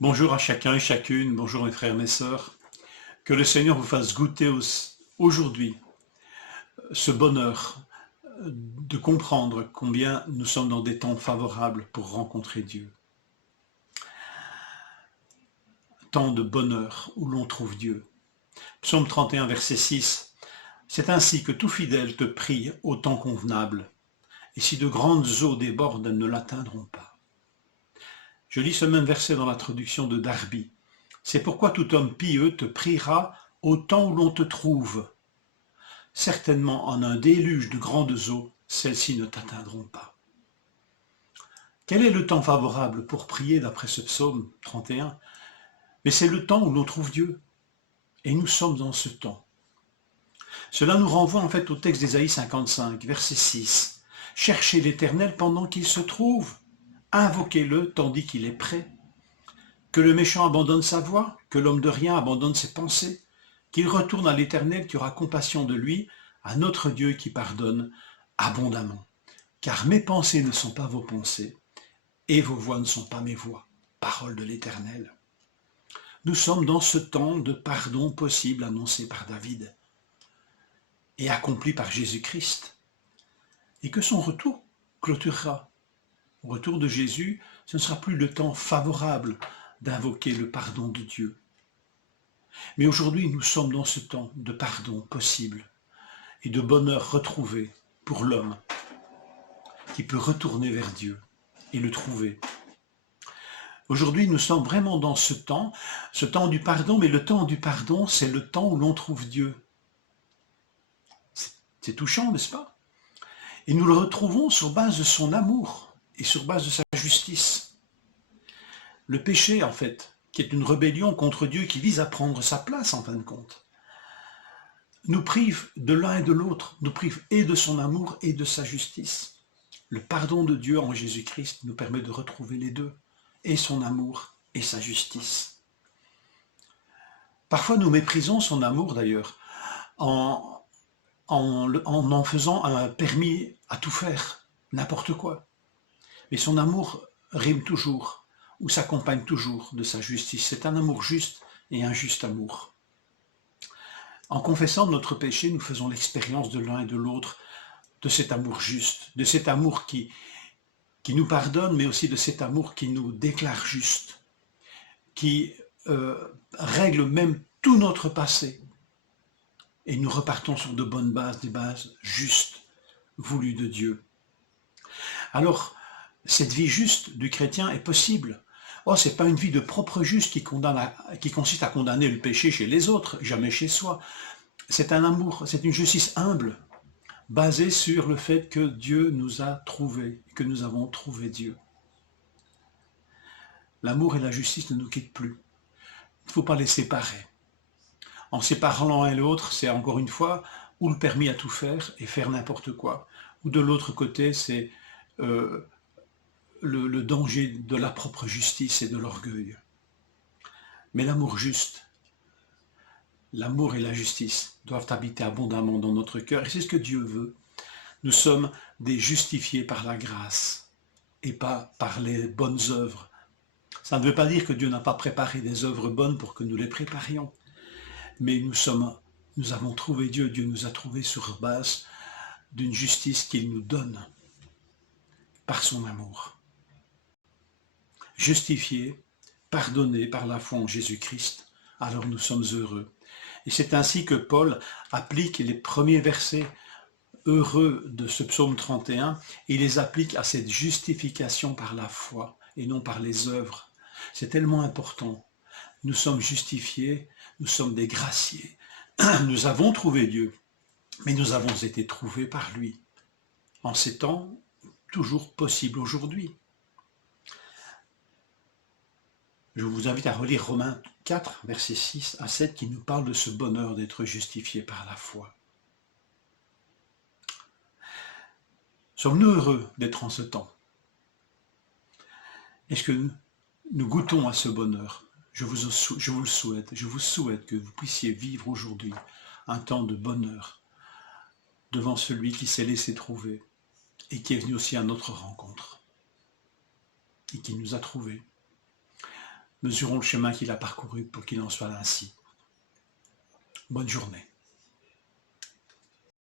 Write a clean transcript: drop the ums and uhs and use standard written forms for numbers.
Bonjour à chacun et chacune, bonjour mes frères et mes sœurs. Que le Seigneur vous fasse goûter aujourd'hui ce bonheur de comprendre combien nous sommes dans des temps favorables pour rencontrer Dieu. Temps de bonheur où l'on trouve Dieu. Psaume 31, verset 6. C'est ainsi que tout fidèle te prie au temps convenable, et si de grandes eaux débordent, elles ne l'atteindront pas. Je lis ce même verset dans la traduction de Darby. C'est pourquoi tout homme pieux te priera au temps où l'on te trouve. Certainement en un déluge de grandes eaux, celles-ci ne t'atteindront pas. Quel est le temps favorable pour prier d'après ce psaume 31? Mais c'est le temps où l'on trouve Dieu. Et nous sommes dans ce temps. Cela nous renvoie en fait au texte d'Ésaïe 55, verset 6. Cherchez l'Éternel pendant qu'il se trouve. Invoquez-le tandis qu'il est prêt. Que le méchant abandonne sa voie, que l'homme de rien abandonne ses pensées, qu'il retourne à l'Éternel qui aura compassion de lui, à notre Dieu qui pardonne abondamment. Car mes pensées ne sont pas vos pensées, et vos voies ne sont pas mes voies. Parole de l'Éternel. Nous sommes dans ce temps de pardon possible annoncé par David et accompli par Jésus-Christ, et que son retour clôturera. Au retour de Jésus, ce ne sera plus le temps favorable d'invoquer le pardon de Dieu. Mais aujourd'hui, nous sommes dans ce temps de pardon possible et de bonheur retrouvé pour l'homme qui peut retourner vers Dieu et le trouver. Aujourd'hui, nous sommes vraiment dans ce temps du pardon, mais le temps du pardon, c'est le temps où l'on trouve Dieu. C'est touchant, n'est-ce pas? Et nous le retrouvons sur base de son amour et sur base de sa justice. Le péché, en fait, qui est une rébellion contre Dieu qui vise à prendre sa place, en fin de compte, nous prive de l'un et de l'autre, nous prive et de son amour et de sa justice. Le pardon de Dieu en Jésus-Christ nous permet de retrouver les deux, et son amour et sa justice. Parfois nous méprisons son amour d'ailleurs, en faisant un permis à tout faire, n'importe quoi. Mais son amour rime toujours, ou s'accompagne toujours de sa justice. C'est un amour juste et un juste amour. En confessant notre péché, nous faisons l'expérience de l'un et de l'autre, de cet amour juste, de cet amour qui nous pardonne, mais aussi de cet amour qui nous déclare juste, qui règle même tout notre passé. Et nous repartons sur de bonnes bases, des bases justes, voulues de Dieu. Alors, cette vie juste du chrétien est possible. Oh, c'est pas une vie de propre juste qui consiste à condamner le péché chez les autres, jamais chez soi. C'est un amour, c'est une justice humble, basée sur le fait que Dieu nous a trouvés, que nous avons trouvé Dieu. L'amour et la justice ne nous quittent plus. Il ne faut pas les séparer. En séparant l'un et l'autre, c'est encore une fois ou le permis à tout faire et faire n'importe quoi, ou de l'autre côté, c'est le danger de la propre justice et de l'orgueil. Mais l'amour juste, l'amour et la justice doivent habiter abondamment dans notre cœur, et c'est ce que Dieu veut. Nous sommes des justifiés par la grâce et pas par les bonnes œuvres. Ça ne veut pas dire que Dieu n'a pas préparé des œuvres bonnes pour que nous les préparions. Mais nous avons trouvé Dieu, Dieu nous a trouvés sur base d'une justice qu'il nous donne par son amour. Justifiés, pardonnés par la foi en Jésus-Christ, alors nous sommes heureux. Et c'est ainsi que Paul applique les premiers versets heureux de ce psaume 31, et il les applique à cette justification par la foi et non par les œuvres. C'est tellement important. Nous sommes justifiés, nous sommes des graciés. Nous avons trouvé Dieu, mais nous avons été trouvés par lui, en ces temps toujours possibles aujourd'hui. Je vous invite à relire Romains 4, versets 6 à 7, qui nous parle de ce bonheur d'être justifié par la foi. Sommes-nous heureux d'être en ce temps? Est-ce que nous goûtons à ce bonheur? Je vous le souhaite. Je vous souhaite que vous puissiez vivre aujourd'hui un temps de bonheur devant celui qui s'est laissé trouver et qui est venu aussi à notre rencontre et qui nous a trouvés. Mesurons le chemin qu'il a parcouru pour qu'il en soit ainsi. Bonne journée.